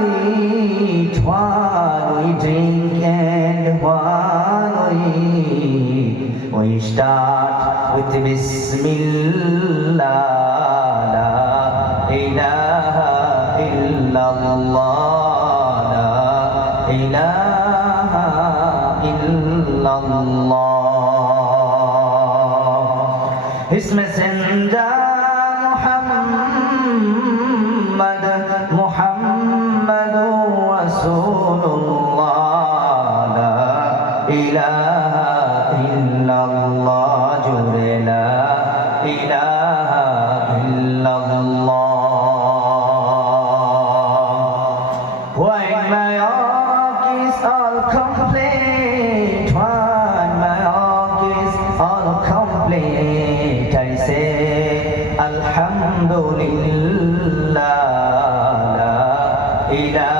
20 drink and wine. We start with the Bismillah. La ilaha illallah. La ilaha illallah. His messenger. رسول الله لا إله إلا الله جل لا إله إلا الله When my arc is all complete When my arc is all complete I say Alhamdulillah La إله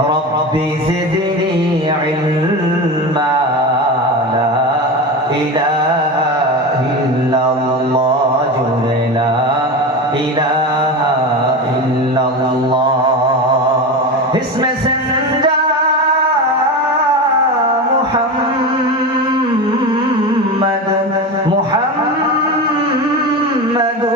ربي زدني علما لا إله إلا الله جل لا إله إلا الله اسم سندا محمد محمد